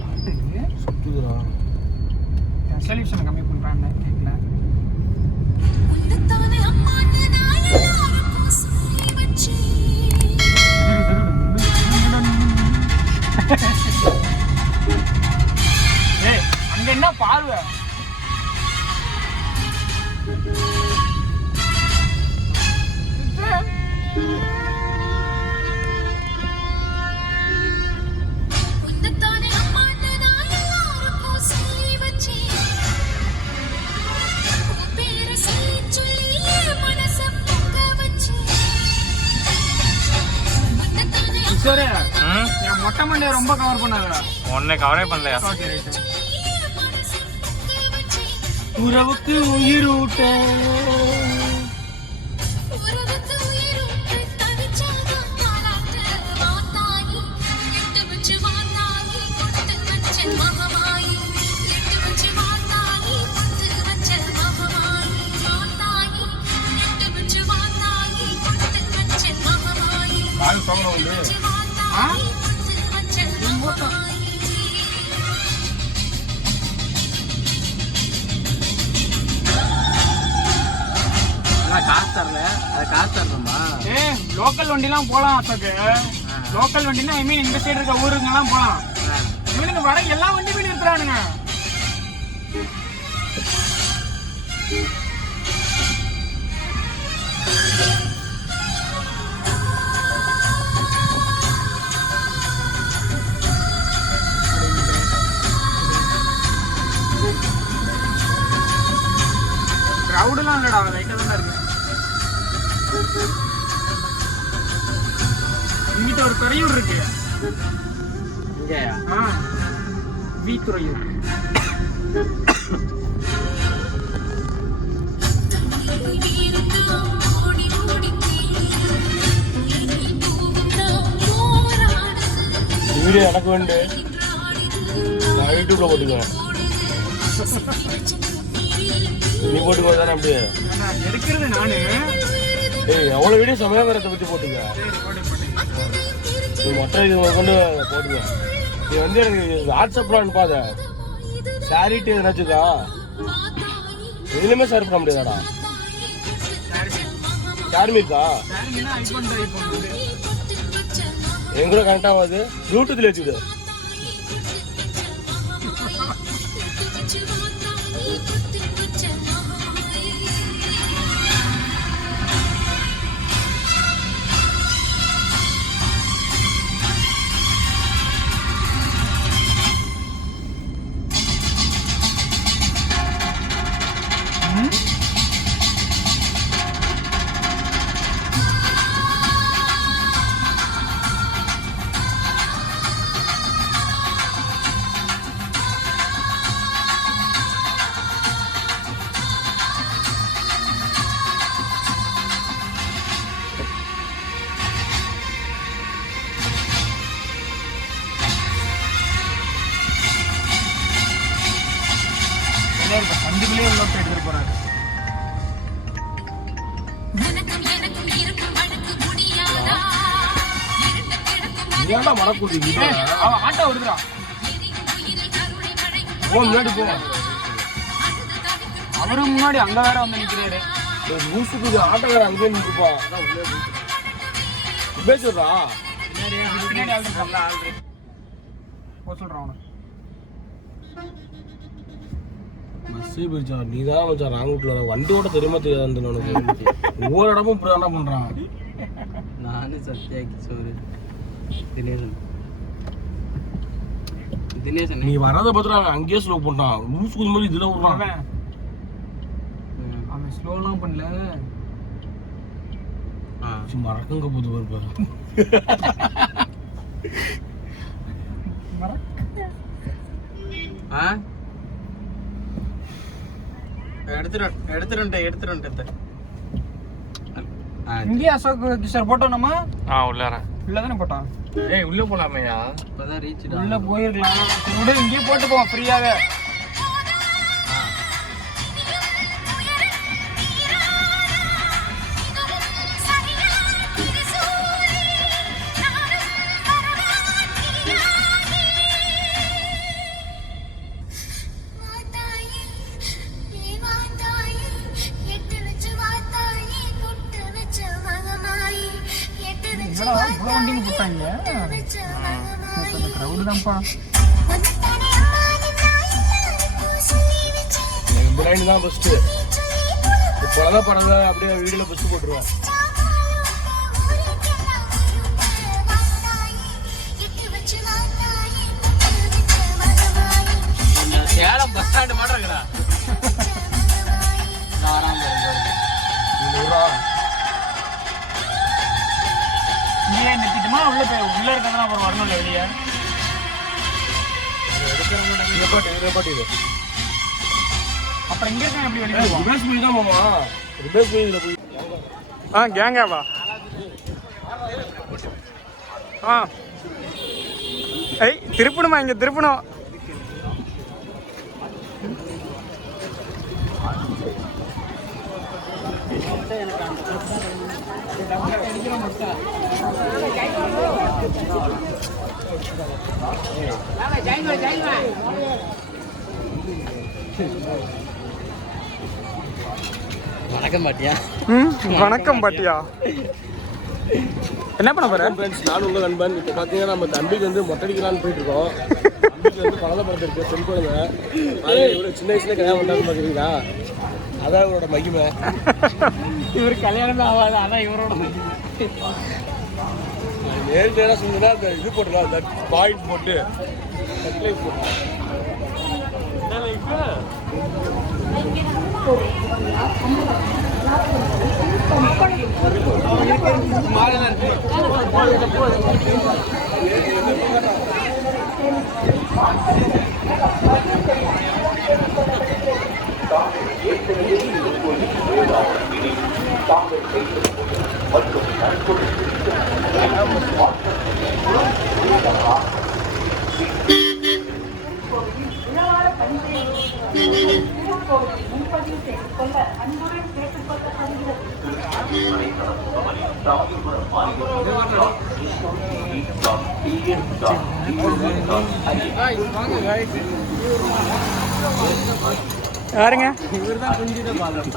பாட்டு சுத்துதுடா. ரெசல்யூஷன் கம்மி பண்றான்னு கேக்கல. ஏய் அங்க என்ன பார்வை? சரி என் மொட்டை மண்டைய ரொம்ப கவர் பண்ணாங்க. உன்னை கவரே பண்ணலையா? உறவுக்கு உயிர் ஊட்ட காசு தரல, அது காசு தரணுமா? லோக்கல் வண்டிலாம் போலாம். அசோக்கு லோக்கல் வண்டினா ஐ மீன் இந்த சைடு இருக்க ஊருங்கெல்லாம் போலாம். இவனுக்கு வர எல்லா வண்டியுமே நிறுத்துறானுங்க. கிரவுடெல்லாம் இல்லடா, லைட்டா தான் இருக்கு. இங்கிட்ட ஒரு துறையூர் இருக்கு. இங்கயா? வி துறையூர். வீடியோ எனக்கு வேண்டு, நான் யூடியூப்ல போட்டுக்குவேன். நீ போட்டுக்கோ தானே அப்படியே எடுக்கிறது நானு. ஏய் எவ்வளோ வீடியோ சமயபுரத்தை பற்றி போட்டுக்க. நீ மொட்டை இது கொண்டு போட்டுக்க. நீ வந்து எனக்கு வாட்ஸ்அப்ல அனுப்பாத. ஷேரிட்டு எதாச்சுக்கா எதுலையுமே ஷேர் பண்ண முடியாதாடா? ஷேர் மீக்கா என் கூட கனெக்ட் ஆகாது. ப்ளூடூத்ல வச்சுக்கிடு. வண்டிகளே உள்ள எடுத்துட்டு போறாரு. ஏன்டா மறக்கூடி ஆட்டோ வருதுடா. முன்னாடி போ. அவரு முன்னாடி அங்க வேற வந்து நிக்கிறாரு. மூசுக்கு ஆட்டோ வேற அங்கேயே நின்றுப்பா. பேசுறா பின்னாடி ஆல்ரெடி போ சொல்றான் அவனை. பஸ்ஸே போயிடுச்சா? நீ தான் வச்சா ராங் ரூட்ல வண்டி ஓட்ட தெரியுமா தெரியாது உனக்கு? ஒவ்வொரு இடமும் இப்படி என்ன பண்றான். நானும் சத்யாக்கு சோறு தினேசன் நீ வரத பத்திர அங்கேயே ஸ்லோ பண்ணான். லூஸ் குதி மாதிரி இதுல விடுறான். அவன் ஸ்லோலாம் பண்ணல. மறக்கங்க போது பாரு. எடுத்துட்டு இந்தியா அசோக் கிஷோர் போட்டோம் நம்ம. உள்ளார உள்ளதானே போட்டான். ஏய் உள்ள போலாமேயா? இப்பதான் ரீச் உள்ள போயிருக்கலாம். கூட இங்கேயே போட்டு போவோம் ஃப்ரீயாவே. ரவுடுதான்ப்பா. இந்த லைன் தான் ஃபஸ்ட்டு. இப்போதான் படத்தை அப்படியே வீடியோவில் ஃபஸ்ட்டு போட்டுருவேன். சேலம் பஸ் ஸ்டாண்டு மாட்டம் இருக்குடா. இங்கேயே நிறுத்திட்டுமா உள்ள இருக்கிறதா அப்புறம் வரணும்ல வெளியே. அப்புறம் இங்க இருக்க எப்படி வெளியே ரிபேஸ் போய் தான் போமா. ரிபேஸ் போய் இதில் போய் கேங்காவா? திருப்பணுமா? இங்க திருப்பணும். வணக்கம் பாட்டியா. வணக்கம் பாட்டியா. என்ன பண்ண போற? ஃப்ரெண்ட்ஸ், நான் உங்கள் நண்பன். இப்போ பார்த்தீங்கன்னா நம்ம தம்பிக்கு வந்து மொட்டடிக்கலான்னு போயிட்டு இருக்கோம். தம்பிக்கு வந்து குழந்தை பிறந்திருக்கு, பெண் குழந்தை. இவ்வளோ சின்ன வயசுல கல்யாணம் பண்ணான்னு பார்க்குறீங்களா? அதான் இவரோட மகிமை. இவர் கல்யாணம் தான் ஆகாது, அதான் இவரோட மகிமை. நேரம் சொன்னா அந்த இது போட்டுருலாம், அந்த பாயிண்ட் போட்டு போட்டு யாருங்க? இவர் தான் குஞ்சித பாலம்.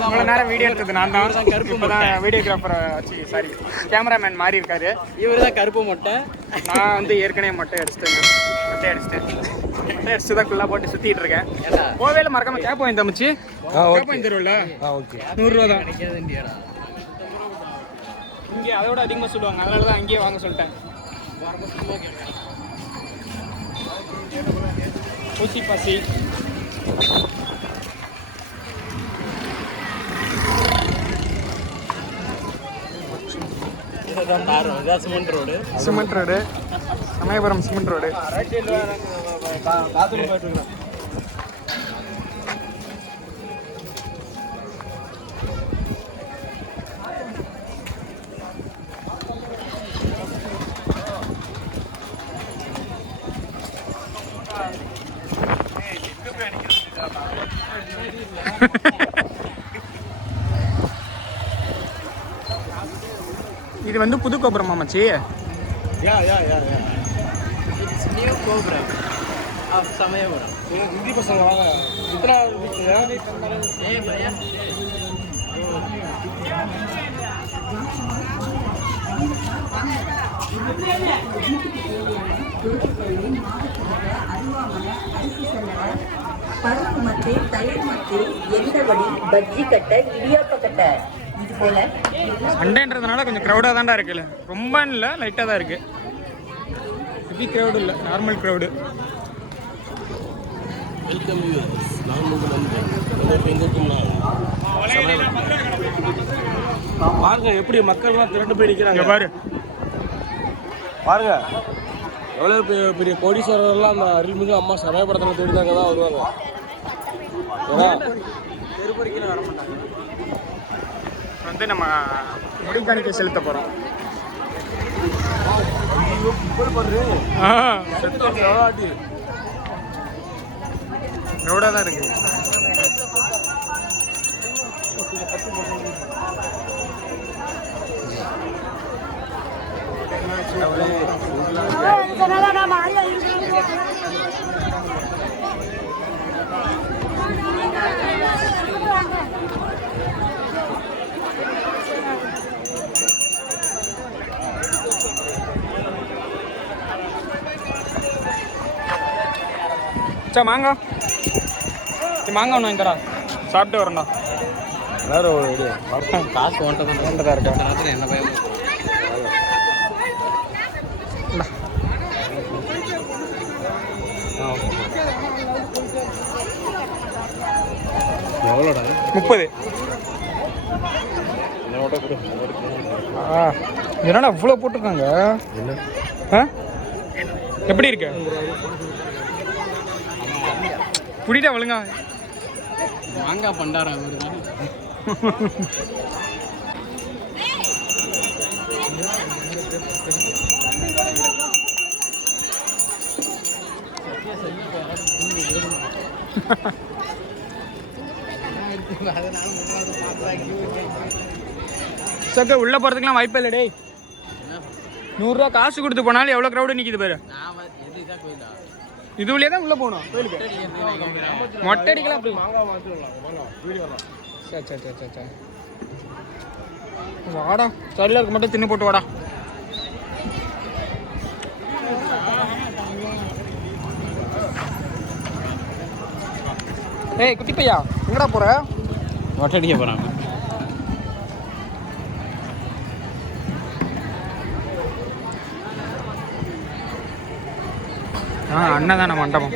இவ்வளோ நேரம் வீடியோ எடுத்தது நான் தான். கருப்பு தான் வீடியோகிராஃபர், சாரி கேமராமேன் மாறி இருக்காரு. இவர் தான் கருப்பு மொட்டை. நான் வந்து ஏற்கனவே மொட்டை அடிச்சிட்டு தான் ஃபுல்லாக போட்டு சுற்றிட்டு இருக்கேன். கோவையில் மறக்காம கேப் வாங்கி தம்பிச்சு. கேப் வாங்கி தருவில்ல? ஓகே, 100 ரூபா தான். கிடைக்காதுண்டியாடா. இங்கே அதோட அதிகமாக சொல்லுவாங்க, அதனால தான் அங்கேயே வாங்க சொல்லிட்டேன். ஊசி பாசி cement road, Samayapuram cement road. Bathroom போயிட்டு இருக்கேன். இது வந்து புது கோபுரமா மச்சி? It's new cobra of Samayapuram. Hindi பசங்க வாங்க. இத்தனை ஏய் பையா. பருப்பு மத்து, தயிர் மத்து, எந்தவடி, பஜ்ஜி கட்டை, இடியாப்ப கட்டை, இது போல சண்டேன்றதுனால கொஞ்சம் க்ரௌடாக தான்டா இருக்குல்ல, ரொம்ப இல்லை, லைட்டாக தான் இருக்கு. ஹெவி க்ரௌடு இல்லை, நார்மல் க்ரௌடு. Welcome use. நான் உங்கள் நண்பன். பாருங்க எப்படி மக்கள்லாம் திரண்டு போய் நிற்கிறாங்க. பாரு பாருங்க எவ்வளோ பெரிய கோடீஸ்வரர்லாம் அந்த அருள்மிகு அம்மா சமயபுரத்தில் தேடிதாங்க தான் வருவாங்க. ஏன்னா தெருப்பறிக்கல வர மாட்டாங்க. வந்து நம்ம முடிக்காணிக்கை செலுத்த போகிறோம். ரோடாக தான் இருக்கு. சரி மாங்காய் மாங்காய் ஒன்று வாங்கித்தரா சாப்பிட்டு வரேன்டா வேற ஒரு ஐடியா காசு ஓன்ட்டு தான் இருக்கா நேரத்தில் என்ன பயம் எவ்வளோடா 30. என்னடா இவ்வளோ போட்டிருக்காங்க ஆ எப்படி இருக்கு புடிட்டா ஒழுங்கா மாங்காய் பண்டாரம் சக்க உள்ள போறதுக்குலாம் வாய்ப்பே இல்லை டேய் 100 ரூபா காசு கொடுத்து போனாலும் எவ்வளோ க்ரௌடு நிற்கிது பாரு இதுலயே தான் உள்ள போகணும் கோயிலுக்கு மொட்டை அடிக்கலாம் அப்படி சரி சரி சரி சரி சரி வாடா சரியில் இருக்க மட்டும் தின்னு போட்டு வாடா ஏய் குட்டி பையா எங்கடா போற மொட்டை அடிக்க போகிறாங்க அன்னதான மண்டபம்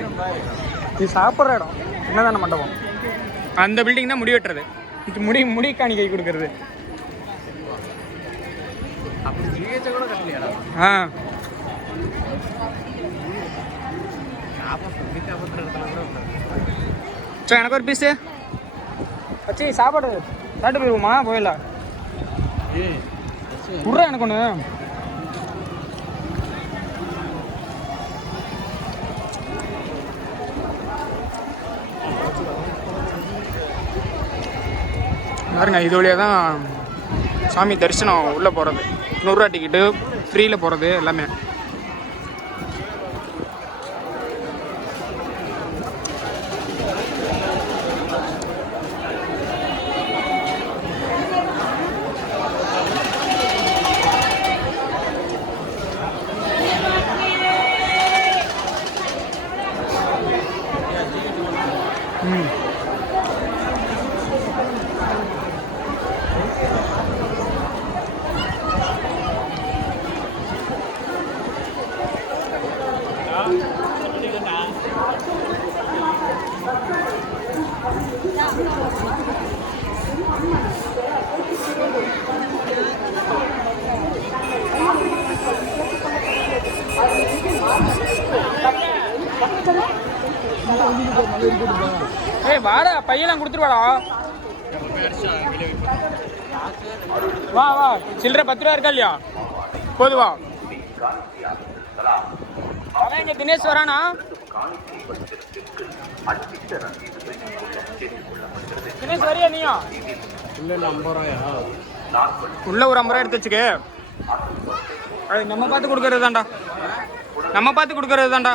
இது சாப்பிட்ற இடம் அன்னதான மண்டபம் அந்த பில்டிங் தான் முடி வெட்டுறது இது முடி காணிக்கை கொடுக்கறது ஆ சரி எனக்கு ஒரு பீஸு வச்சு சாப்பாடு சாப்பிட்டு போயிடுவோமா போயிடலாம் விட்றா எனக்கு ஒன்று பாருங்க இது வழியாக தான் சாமி தரிசனம் உள்ளே போகிறது 100 ரூபா டிக்கெட்டு ஃப்ரீயில் போகிறது எல்லாமே ஏய் வாடா பையெல்லாம் கொடுத்துட்டு வாடா வா வா சில்லறை 10 ரூபா இருக்கா இல்லையா போது வா அவன் இங்க தினேஷ் வரானா தினேஷ் வரியா நீயா இல்லை 50 ரூபாயா உள்ள ஒரு 50 ரூபா எடுத்து வச்சுக்க அது நம்ம பார்த்து கொடுக்கறது தான்டா நம்ம பார்த்து கொடுக்கறது தான்டா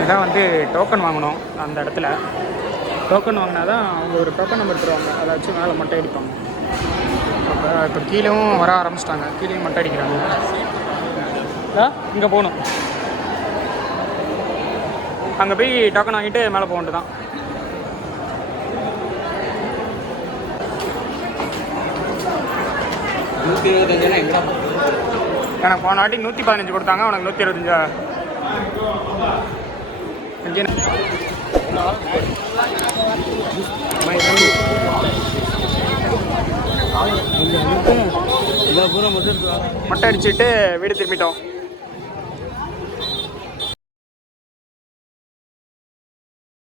இதான் வந்து டோக்கன் வாங்கணும் அந்த இடத்துல டோக்கன் வாங்கினா தான் அவங்க ஒரு டோக்கன் நம்பர் தருவாங்க அதை வச்சு மேலே மட்டை அடிப்பாங்க இப்போ கீழேவும் வர ஆரம்பிச்சிட்டாங்க கீழேயும் மட்டை அடிக்கிறாங்க இங்கே போகணும் அங்கே போய் டோக்கன் வாங்கிட்டு மேலே போக வேண்டியதான் எனக்கு போன வாட்டி 115 கொடுத்தாங்க உனக்கு 125 மட்டை அடிச்சுட்டு வீடு திரும்பிட்டோம்